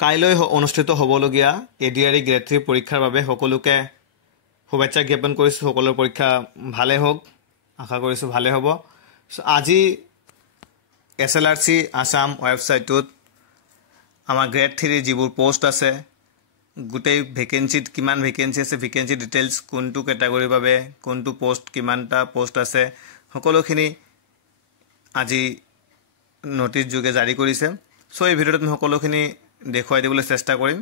কাইলৈ অনুষ্ঠিত হ'বলগীয়া এডিআৰই গ্ৰেড 3 পৰীক্ষাৰ বাবে সকলোকে শুভেচ্ছা জ্ঞাপন কৰিছোঁ। সকলোৰে পৰীক্ষা ভালে হওক, আশা কৰিছোঁ ভালে হ'ব। আজি SLRC আসাম ৱেবছাইটটোত আমাৰ গ্ৰেড 3 যিবোৰ পোষ্ট আছে, গোটেই ভেকেঞ্চিত কিমান ভেকেঞ্চি আছে, ভেকেঞ্চি ডিটেইলছ, কোনটো কেটাগৰীৰ বাবে কোনটো পোষ্ট, কিমানটা পোষ্ট আছে, সকলোখিনি আজি নটিছ যোগে জাৰি কৰিছে। চ' এই ভিডিঅ'টোত আমি সকলোখিনি দেখুৱাই দিবলৈ চেষ্টা কৰিম।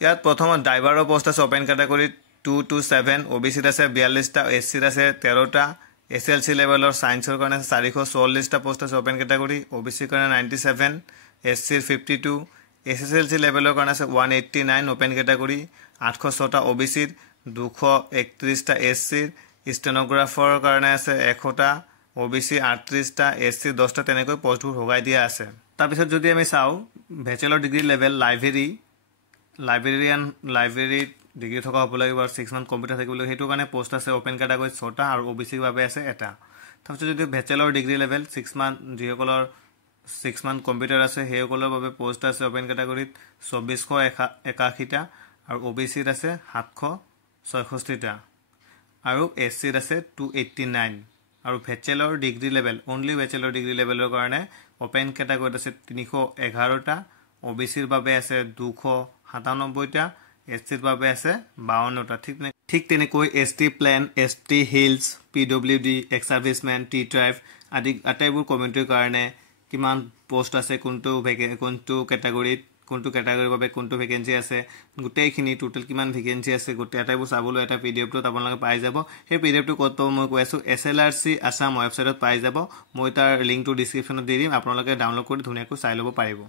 ইয়াত প্ৰথমত ড্ৰাইভাৰৰ পোষ্ট আছে অপেন কেটাগৰীত 2 to 7, OBCত আছে 42টা, SCত আছে 13টা, SLC লেভেলৰ ছায়েন্সৰ কাৰণে আছে 444টা পোষ্ট আছে অপেন কেটাগৰী, OBCৰ কাৰণে 97, SCৰ 52, SSLC লেভেলৰ কাৰণে আছে 189 অপেন কেটাগৰী, 806টা OBCৰ, 231টা SCৰ, ষ্টেনোগ্ৰাফাৰৰ কাৰণে আছে 100টা, OBC 38টা, SC 10টা, তেনেকৈ পোষ্টবোৰ ভগাই দিয়া আছে। তাৰপিছত যদি আমি চাওঁ বেচেলৰ ডিগ্ৰী লেভেল লাইব্ৰেৰীত ডিগ্ৰী থকা হ'ব লাগিব আৰু 6 মান্থ কম্পিউটাৰ থাকিব লাগিব, সেইটো কাৰণে পোষ্ট আছে অপেন কেটাগৰীত 6টা আৰু OBCৰ বাবে আছে 1টা। তাৰপিছত যদি বেচেলৰ ডিগ্ৰী লেভেল 6 মান্থ যিসকলৰ 6 মান্থ কম্পিউটাৰ আছে সেইসকলৰ বাবে পোষ্ট আছে অপেন কেটাগৰীত 2481টা আৰু OBCত আছে 766টা আৰু SCত আছে 289 আৰু bachelor degree level only bachelor degree লেভেলৰ কাৰণে অপেন কেটাগৰীত আছে 311টা, OBCৰ বাবে আছে 297টা, SCৰ বাবে আছে 52টা। ঠিক তেনেকৈ ST plain, ST hills, PWD, ex servicemen, T tribe আদি আটাইবোৰ কমিউনিটিৰ কাৰণে কিমান পোষ্ট আছে, কোনটো কেটাগৰীত কোনটো কেটাগৰীৰ বাবে কোনটো ভেকেঞ্চি আছে, গোটেইখিনি টোটেল কিমান ভেকেঞ্চি আছে গোটেই আটাইবোৰ চাবলৈ এটা PDFটোত আপোনালোকে পাই যাব। সেই PDFটো ক'ত পাব মই কৈ আছোঁ, SLRC আসাম ৱেবছাইটত পাই যাব। মই তাৰ লিংকটো ডিছক্ৰিপশ্যনত দি দিম, আপোনালোকে ডাউনলোড কৰি ধুনীয়াকৈ চাই ল'ব পাৰিব।